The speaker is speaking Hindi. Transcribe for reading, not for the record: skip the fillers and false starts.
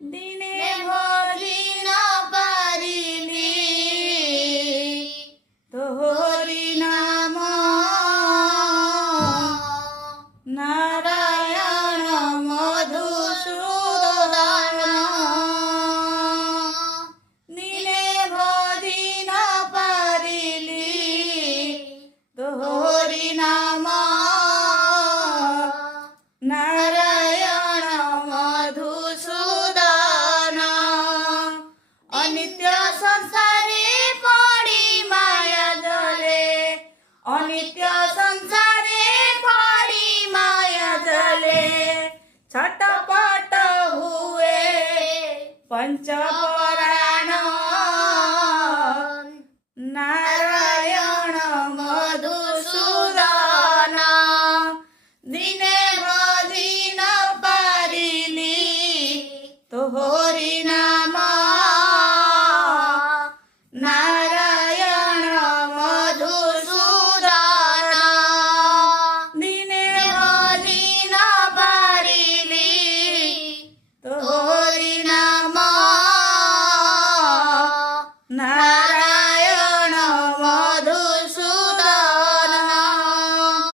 दिने भोजन पारिली तोहरी नाम नारायण मधुसूदन दिने भोजन पारिली तोहरी नाम नारायण मधुसूदन अनित्य संसारे पड़ी माया जले अनित्य संसारे पड़ी माया जले छटपट हुए पंचपराण नारायण मधुसूदन दिने भोजन पारिली तोहरी